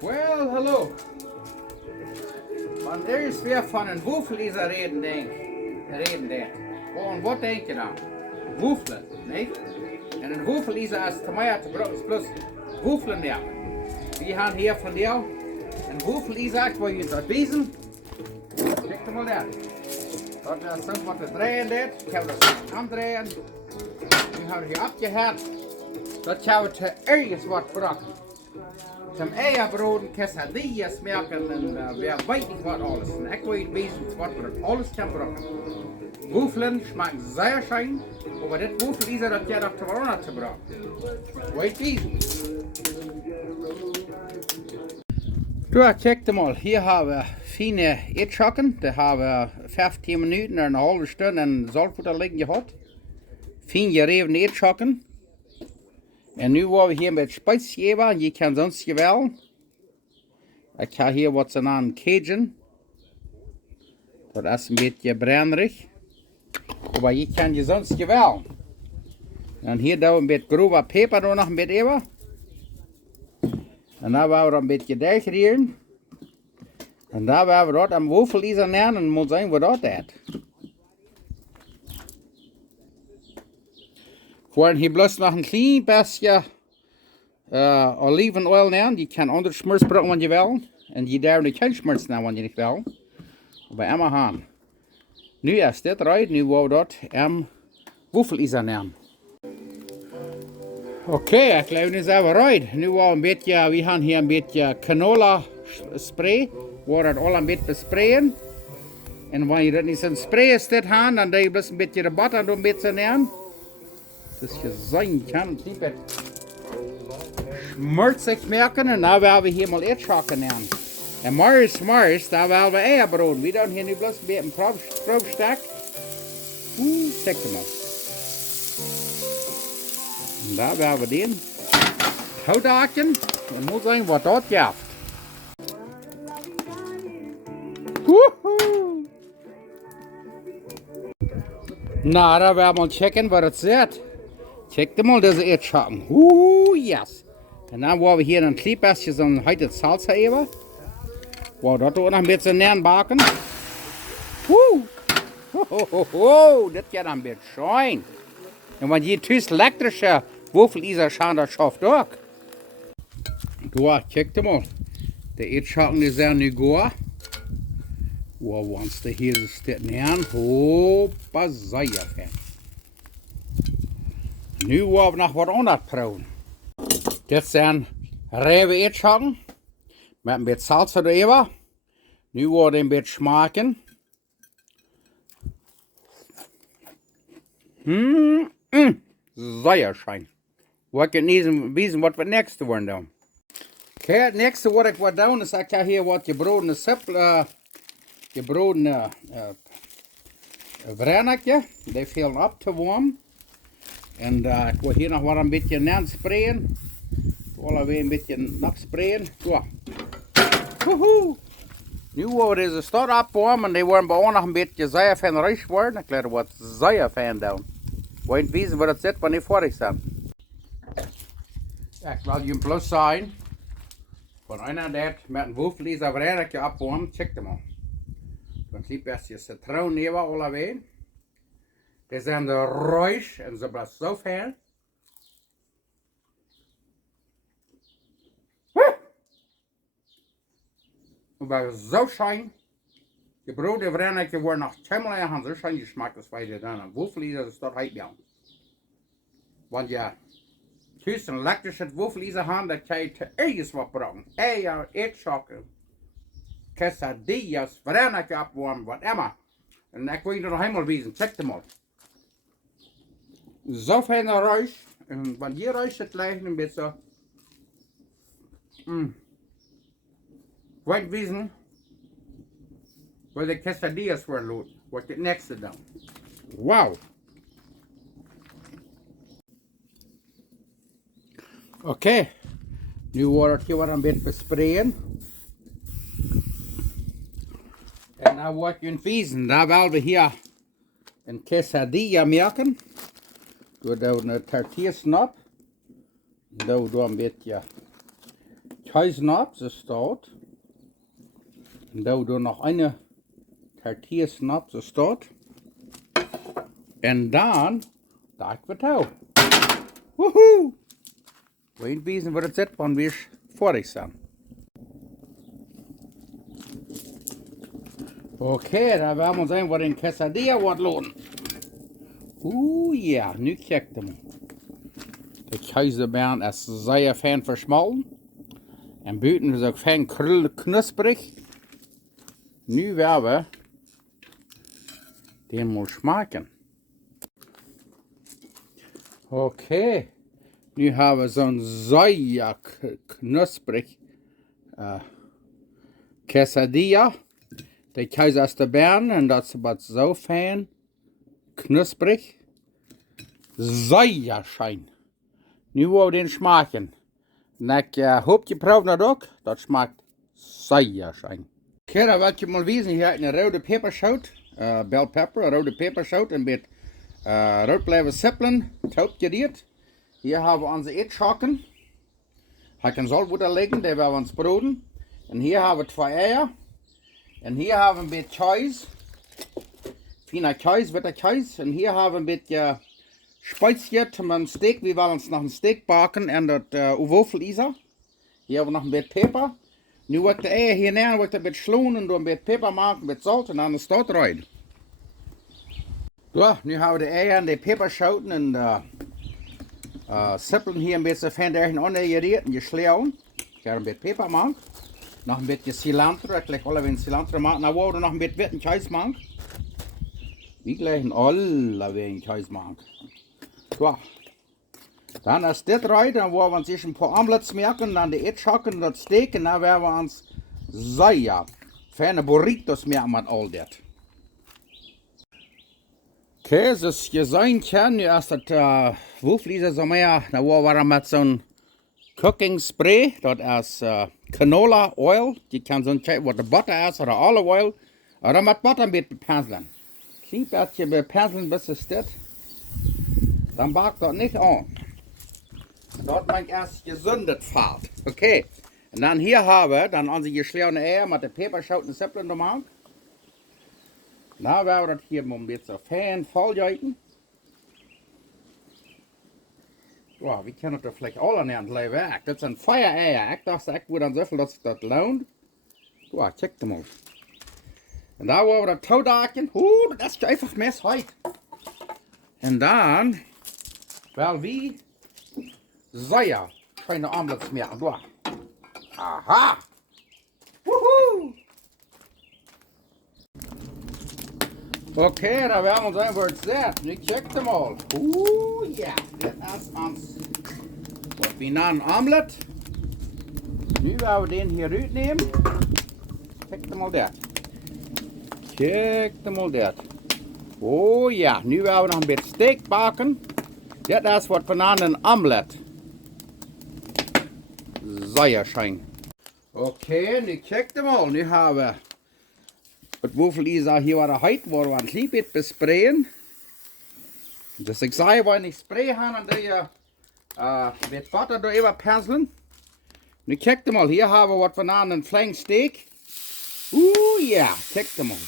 Well, hallo. Wanneer is weer van een Wuffel Issa reden denk. En wat denk je dan? Wuffelen, nee? En een Wuffel Issa is tomaten plus Wuffelen nemen. We gaan hier van jou een Wuffel Issa, ik wil je dat wezen. Kijk maar daar. Dat is zo wat te draaien dit. Ik heb dat aandraaien. Nu hebben we hier afgehaald. Dat gaan we te ergens wat braken. Zum Eierbroden, Quesadillas merken en wer weet niet wat alles. En ik weet wezens wat we alles kan braken. Wuffelen schmecken sehr schön, aber das Wuffel Issa, das ja doch Corona zu braken. Weet wezen. So, check mal. Hier haben wir fine Eetschakken. Da haben wir 15 Minuten en een halve Stunde in Salzfutter liegen gehad. Fien gerevene Eetschakken. En nu waren we hier met spijsjeber. Je kan sonst je wel. Ik heb hier wat ze naam Cajun. Dat is een beetje branderig. Maar je kan je sonst je wel. En hier doen we een beetje grove peper nog een beetje even. En dan gaan we een beetje dichtrijden. En dan gaan we dat aan Wuffel Issa nemen en moet zijn wat dat is. Voor hier bloß nog een klein beetje olivenoil nemen. Je kan onder schmurs brengen wanneer je wil. En je daar niet kan schmurs nemen wanneer je niet wil. Bij Emma gaan. Nu is dit eruit. Nu gaan we dat aan Wuffel Issa nemen. Oké, ik geloof nu zijn we eruit. Nu gaan we een beetje, we gaan hier een beetje canola spray. We gaan het al een beetje besprayen. En wanneer je dat niet zo'n spray is dit gaan, dan doe je een beetje de butter een beetje nemen. Dus je zijn kan een beetje schmutzig merken. En dan gaan we hier mal Eetschakken nemen. En morgens, daar gaan we eierbroden. We doen hier nu bloß een beetje een proefstek. Check hem maar. En daar gaan we die houthaken. En moet zijn wat dat jaagt. Nou, dan gaan we mal checken wat het zit. Check mal deze Eetschakken. Yes. En dan gaan we hier een klein beetje zo'n heute salsa even. Wow, dat ook nog een beetje neer bakken. Dit gaat een beetje schön. En wanneer je thuis elektrische Wuffel Issa schauen, dat schafft ook. Doa, check mal. De Eetschakken die zijn nu goed. Wow, once de hier is dit neer. Hoppa, zeker fijn. Nu gaan we nog wat anders proeven. Dit zijn rauwe Eetschakken. Met een beetje salsa erover. Nu gaan we een beetje smaken. Zeer schön. We kan niet weten wat we het nächste worden doen. Oké, het nächste wat ik wil doen is, ik heb hier wat gebroden brennetje. Die veel op te warm. En ik wil hier nog wat een beetje na sprayen. Alweer een beetje nog sprayen. Zo. Nu gaan we deze stad opwarmen en die worden bij ons nog een beetje zeer fijn rijk worden. Ik laat er wat zeer fijn doen. Wil je weten wat het zit wanneer vorig zijn? Ik wil je een plus zijn. Van einer dat met een Wuffel Issa brennetje opwarmen. Check hem al. Dan liep je citroen neer alweer. Die zijn de ruis en ze blijven zo fijn. Maar zo schijn. Je brood en brennetje wordt nog helemaal aan zo schijn geschmaakt als wij dit aan. Wuffel Issa is dat heet jou. Want ja, thuis een elektrische Wuffel Issa gaan, dat kan je te ergens wat brengen. Eier, Eetschakken, Quesadillas, brennetje opwarmen, wat immer. En ik wil je nog helemaal wezen, check hem al. Zo fijne ruis. En wanneer je ruis het lijkt een beetje. Wat wezen. Wat de quesadillas worden lood. Wat het nächste dan. Wauw. Oké. Nu wordt het hier een beetje besprayen. En dan wordt je een wezen. Daar willen we hier een quesadilla maken. We doen een tortillasnap. Doen we een beetje Käsesnaps ist dort. Und da noch eine Tortillasnaps ist dort. Und dann, da ich wird auch. Wuhu! Wohin wiesen wir das jetzt, wann wir fertig sind. Okay, da werden wir uns einfach den Quesadilla lohnen. Ja, nu kijkt hem. De Käsebeeren ist sehr fein verschmolzen. En buiten is ook fijn knusprig. Nu werden wir den mal schmecken. Okay, nu haben wir so ein sehr knusprig Quesadilla. Der Käse aus der Beeren und das ist so fein, knusprig, sehr schön. Nu wollen wir den schmecken. Und ich hoffe, ihr probt das auch. Das schmeckt sehr schön. Okay, da wollte ich mal wissen, hier eine rote Peperschote, Bell Pepper, eine rote Peperschote und mit rot bleiben sippeln, taub geriert. Hier haben wir unsere Edschocken. Ich kann so wieder legen, der werden wir uns broden. Und hier haben wir 2 Eier. Und hier haben wir ein bisschen Käse. Feiner Käse, wird der Käse. Und hier haben wir ein bisschen Speziert mit einem Steak. Wir wollen uns noch ein Steak backen und das Wuffel Issa. Hier haben wir noch ein bisschen Pfeffer. Nu wird der Eier hier näher, wird ein bisschen schlun und ein bisschen Pfeffer machen, ein bisschen Salz und dann ist dort rein. So, nu haben wir die Eier und die Pfefferschoten und Sippeln hier ein bisschen fein untergeriert und geschlagen. Ich habe ein bisschen Pfeffer machen. Noch ein bisschen Cilantro, ich lege alle Cilantro machen. Dann wollen wir noch ein bisschen Käse machen. Wir legen alle Käse machen. So. Dann ist das rein, dann wollen wir uns ein paar Omelets merken, dann die Edschocken und das Steak und dann werden wir uns sehr feine Burritos merken mit all das. Okay, das ist gesehen, nu ist das Wuffel Issa so mehr, da wollen wir mit so einem Cooking Spray, das ist Canola Oil, die kann so ein was Butter ist oder Olive Oil, oder mit Butter ein bisschen bepinseln. Klein bisschen bepinseln, bis es steht. Dann backt das nicht an. Dort man erst gesündet fahrt. Okay. Und dann hier haben wir dann unsere geschlagene Eier mit der Peperschoten und Sippeln gemacht. Dann werden wir das hier mal ein bisschen fein volljeiten. Ja, wir können das vielleicht alle nehmen, weg. Das sind Feuereier. Ich dachte, ich würde dann so viel, dass sich das lohnt. Ja, check das mal. Und da wollen wir das Taudaken. Das ist einfach Mess heute. Und dann, weil wir sehr schöne Omelets machen. Aha! Wuhu! Okay, da werden wir uns einfach sehen. Nu check das mal. Ja, das ist uns, was wir nennen, Omelet. Nu werden wir den hier rausnehmen. Check das mal das. Check das mal das. Ja, nu werden wir noch ein bisschen Steak backen. Das ist was wir nennen, Omelet. Sehr schön. Okay, nu check das mal. Nu haben wir das Wuffel Issa hier war heute, wo wir ein bisschen besprayen. Das ich sage, wenn ich Spray habe, dann mit Butter da überpinseln. Nu check das mal, hier haben wir was wir nennen, ein kleinen Steak. Ja, check das mal.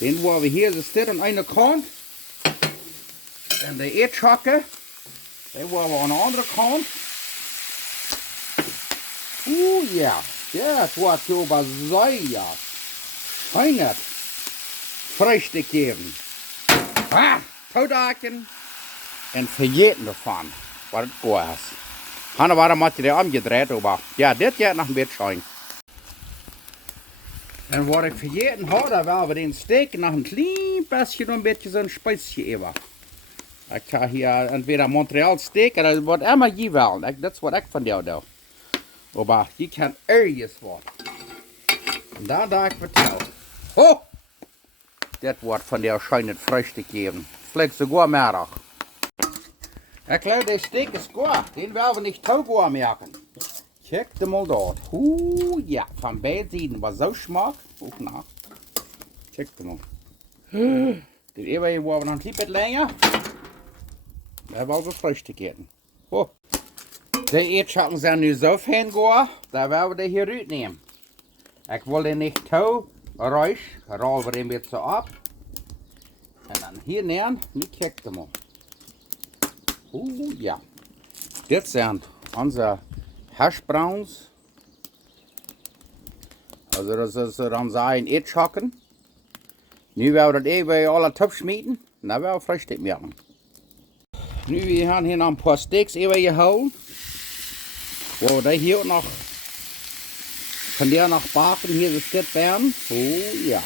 Den wollen wir hier, das steht an einer Kant. Und die Edschokke, den wollen wir an der anderen Kant. Ja, das wird so aber sehr feines Frühstück geben. Taudaken und verjeten davon, was das gut ist. Hanna war mal die umgedreht, aber ja, das geht noch ein bisschen schön. Und was ich verjeten habe, da werden wir den Steak noch ein klein bisschen ein bisschen so ein Speizchen über. Ich habe hier entweder Montreal Steak oder was immer je wollen. Das ist was ich von dir da. Aber die kann irgendwas werden. Und da darf ich vertellen. Das wird von der schönen Frühstück geben. Vielleicht sogar mehr. Ich glaube, der Steak ist gut. Den werden wir nicht zu gut merken. Check den mal dort. Ja, von beiden Seiten was so schmeckt. Guck nach. Check den mal. Den Eber wollen wir noch ein bisschen länger. Da wollen wir Frühstück geben. De Eetschatten zijn nu zo fijn geworden, dat we die hier uitnemen. Ik wil die niet te ruis, rollen we die een beetje op. En dan hier neer, nu kijk je maar. Ja. Dit zijn onze hashbrowns. Also das ist dann sein Eetschatten. Nu werden we dat even alle top schmieden. Dan werden we frühstück machen. Nu we gaan hier nog een paar steaks even gehouden. Wo wir hier auch noch von der noch backen, hier so steht werden. Oh ja.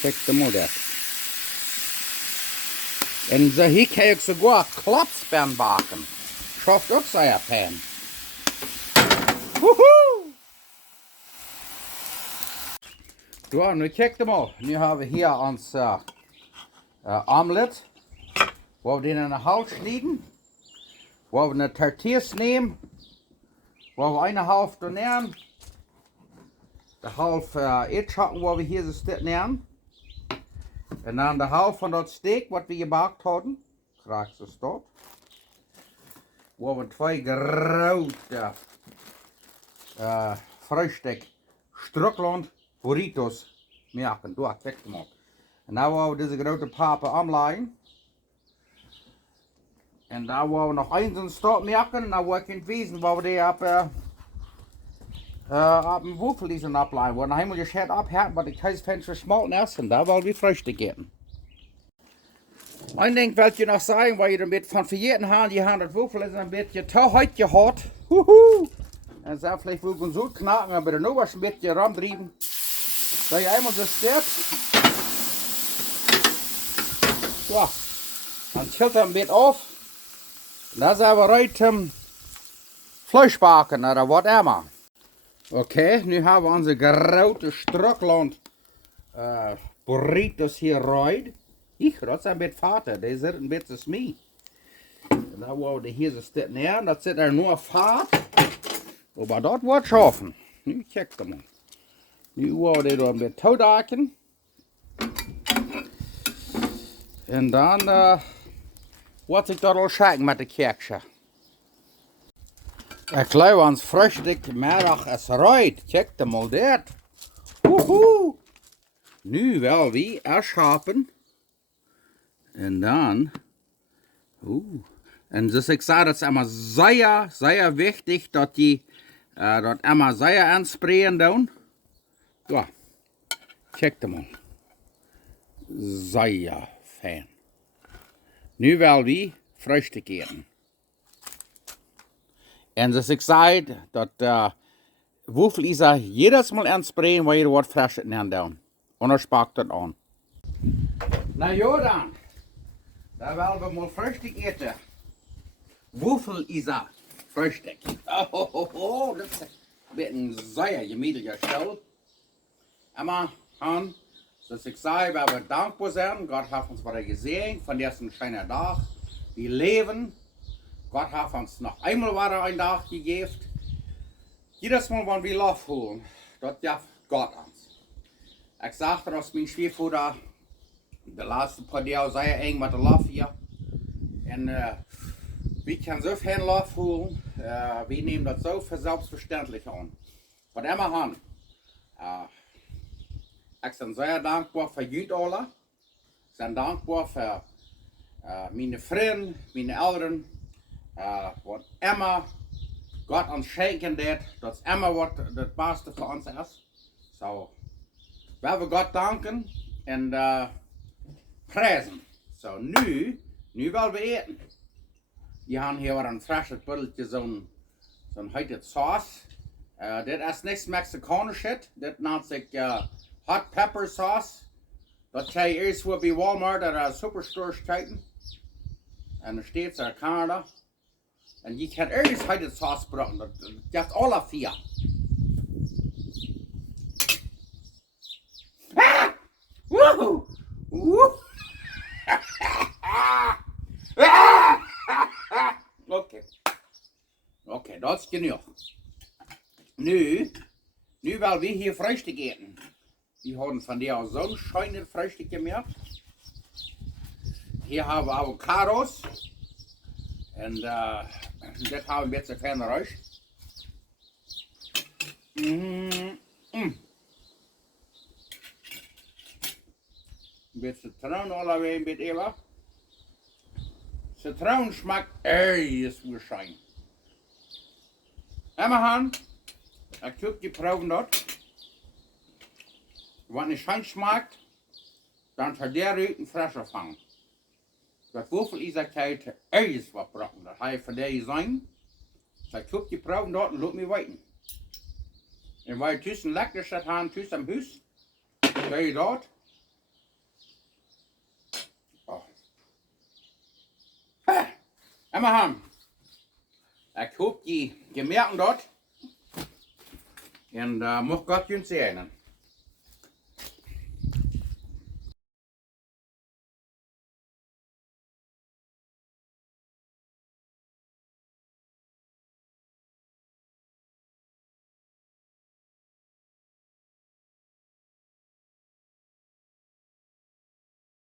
Check mal das. Und so hier kann ich sogar Klotzbeeren backen. Schafft auch so ein Pan. Wuhu! So, nu check mal. Nu haben wir hier uns Omelette. Wo wir den in der Haut schneiden. Wo wir eine Tortillas nehmen. Wo wir eine Hälfte nehmen. De halve Eetschatten, wo wir hier so steht nehmen. Und dann de halve von dat steak, was wir gebakt haben. Krijg ze stop. Wo wir zwei grote Frühstück Struckland Burritos machen. Du, kijk mal. Und dann wollen wir diese grote Pappe anlegen. Und da wollen wir noch einen Stop machen. Und dann wollen wir wissen, wo wir die ab dem Wuffel Issa ableiten. Wo wir einmal die Schert abhärten, aber die Käsefenster schmalten erst. Und da wollen wir Frühstück geben. Ein Ding wollte ich noch sagen, weil ihr damit von verjährten Haaren, die haben das Wuffel Issa ein bisschen zu heute gehört. Huhu! Und so vielleicht wohl gut so knacken, aber dann noch ein bisschen rumdrehen. Da ich einmal so stirbt. So. Dann chillt er ein bisschen auf. Und dann sind wir bereit zum Fleischbacken oder was immer. Okay, nu haben wir unsere große Struckland Burritos hier rein. Ich, das ist ein bisschen Vater, der sind ein bisschen Smee. Und da wollen wir hier so stehen näher, das sind ja nur Fahrt. Aber dort wird es schaffen. Nu check mal. Nu wollen wir da ein bisschen Taudaken. Und dann wird sich dort auch schauen mit der Kirche. Ich glaube, ans Frühstück Mittag ist reut. Check mal das. Wuhu! Nu will wir erschaffen. Und dann. Und das ich sage, das ist immer sehr, sehr wichtig, dass die dort immer sehr ansprayen tun. Ja, check mal. Sehr fein. Nu will wir Frühstück geben. Und das ich sage, dass Wuffel Issa jedes Mal ansprayen, weil ihr was Frisches nehmen tun. Und er spart das an. Na ja dann. Da wollen wir mal Frühstück eten. Wuffel Issa Frühstück. Oh, das ist ein bisschen sehr gemütlicher Stall. Aber, Han, das ich sage, weil wir dankbar sind. Gott hat uns wieder gesehen von diesem schönen Tag. Wir leben. Gott hat uns noch einmal wieder einen Tag gegeben. Jedes Mal, wenn wir Lauf holen, das darf Gott uns. Ich sagte, dass mein Schwiegervater de laatste paar jaar zei eng met de laf hier. En wir können so viel Lauf holen, wir nehmen das so für selbstverständlich an. Von immer an. Ich bin sehr dankbar für euch alle. Ich bin dankbar für meine Freunde, meine Eltern, was immer Gott uns schenken wird, das immer was das Beste für uns ist. So, wir Gott danken und preisen. So, nu wollen wir eten. Wir haben hier ein frisches Büttelchen, so ein heute Sauce. Das ist nichts Mexikanisches, das nennt sich Hot Pepper Sauce. Das kann ich erst wo bei Walmart oder Superstore kaufen. Und da steht es in Kanada. Und je kann erst heute Sauce brauchen, das gibt alle vier. Ah! Woohoo! Woo! Okay, das ist genug. Nu weil wir hier Frühstück eten. Wir haben von dir so ein schönes Frühstück gemacht. Hier haben wir Avocados. En dat hou een beetje verder uit. Een beetje citroen allebei een beetje even. Citroen schmeckt erg waarschijnlijk. En we gaan, ik zoek die proeven dat. Wanneer het schijn smaakt, dan zal der uit een frische vangen. Dat Wuffel Issa tijd erg wat brokken, dat hij voor deze zijn. Dus ik zoek die proeven dat en laat me weten. En waar je tussen lekker zit gaan, tussen am huis, doe je dat. Oh. En we gaan. Ik hoop je merkt dat. En mocht God jullie zegenen.